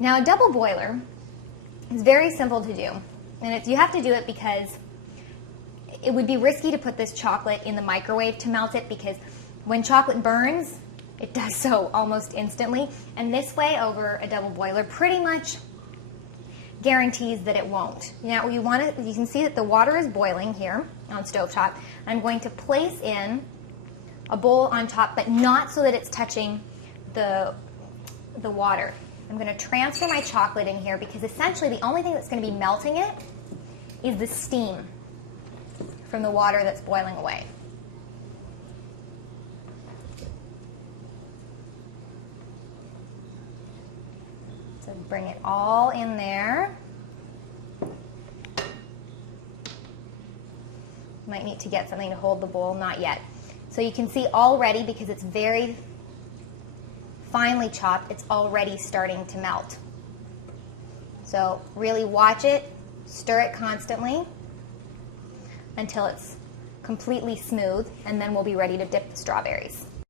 Now a double boiler is very simple to do, and you have to do it because it would be risky to put this chocolate in the microwave to melt it, because when chocolate burns, it does so almost instantly, and this way over a double boiler pretty much guarantees that it won't. Now you can see that the water is boiling here on stovetop. I'm going to place in a bowl on top, but not so that it's touching the water. I'm going to transfer my chocolate in here because essentially the only thing that's going to be melting it is the steam from the water that's boiling away. So bring it all in there. Might need to get something to hold the bowl, not yet. So you can see already, because it's very finely chopped, it's already starting to melt. So really watch it, stir it constantly until it's completely smooth, and then we'll be ready to dip the strawberries.